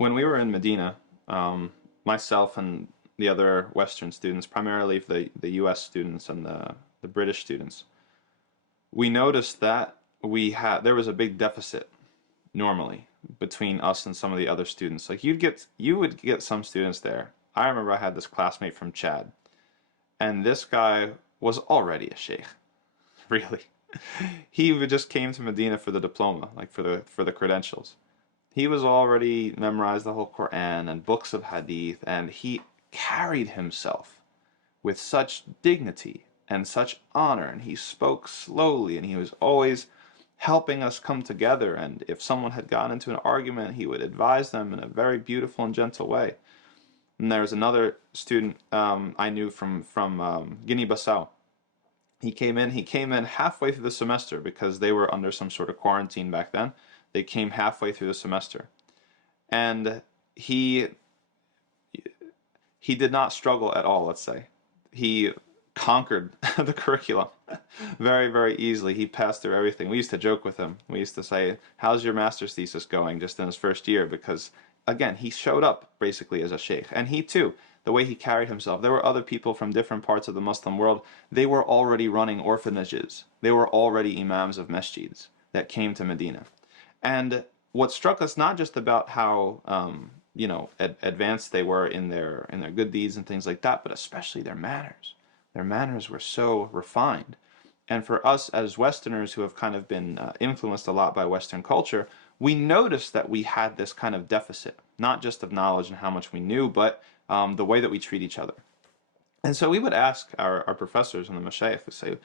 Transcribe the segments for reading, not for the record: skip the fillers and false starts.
when we were in Medina, myself and the other Western students, primarily the U.S. students and the British students, we noticed that there was a big deficit normally between us and some of the other students. Like you would get some students there. I remember I had this classmate from Chad, and this guy was already a sheikh, really. He just came to Medina for the diploma, like for the credentials. He was already memorized the whole Quran and books of hadith, and he carried himself with such dignity and such honor, and he spoke slowly, and he was always helping us come together. And if someone had gotten into an argument, he would advise them in a very beautiful and gentle way. And there was another student I knew from Guinea-Bissau. He came in halfway through the semester because they were under some sort of quarantine back then. They came halfway through the semester, and he did not struggle at all, let's say. He conquered the curriculum very, very easily. He passed through everything. We used to joke with him. We used to say, how's your master's thesis going, just in his first year? Because, again, he showed up basically as a sheikh. And he, too, the way he carried himself, there were other people from different parts of the Muslim world. They were already running orphanages. They were already imams of masjids that came to Medina. And what struck us, not just about how advanced they were in their good deeds and things like that, but especially their manners. Their manners were so refined. And for us as Westerners who have kind of been influenced a lot by Western culture, we noticed that we had this kind of deficit, not just of knowledge and how much we knew, but the way that we treat each other. And so we would ask our professors and the mashayikh to say,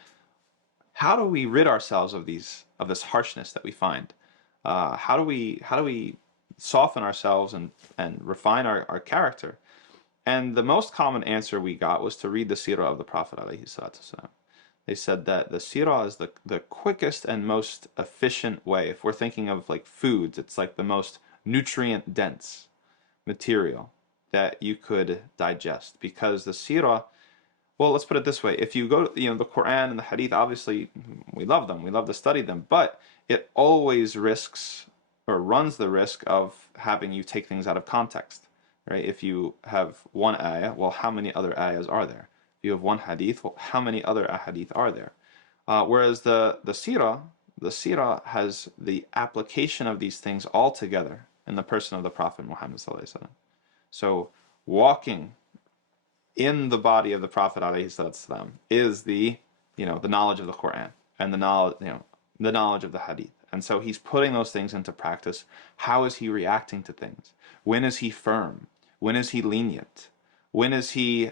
how do we rid ourselves of this harshness that we find? How do we soften ourselves and refine our character? And the most common answer we got was to read the Seerah of the Prophet ﷺ. They said that the Seerah is the quickest and most efficient way. If we're thinking of like foods, it's like the most nutrient dense material that you could digest, because the Seerah, well, let's put it this way. If you go to, the Quran and the Hadith, obviously we love them. We love to study them, but it always risks or runs the risk of having you take things out of context, right? If you have one ayah, well, how many other ayahs are there? If you have one hadith, well, how many other ahadith are there? Whereas the Seerah has the application of these things all together in the person of the Prophet Muhammad sallallahu alaihi wasallam. So walking in the body of the Prophet ﷺ is the knowledge of the Quran and the knowledge of the Hadith. And so he's putting those things into practice. How is he reacting to things? When is he firm? When is he lenient? When is he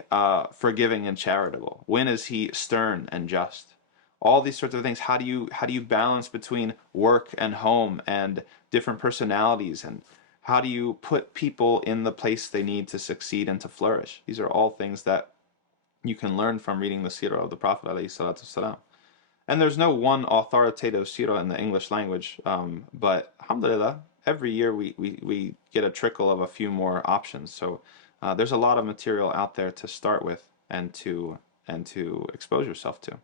forgiving and charitable? When is he stern and just? All these sorts of things. How do you balance between work and home and different personalities, and how do you put people in the place they need to succeed and to flourish? These are all things that you can learn from reading the Seerah of the Prophet ﷺ. And there's no one authoritative Seerah in the English language, but alhamdulillah, every year we get a trickle of a few more options. So there's a lot of material out there to start with and to expose yourself to.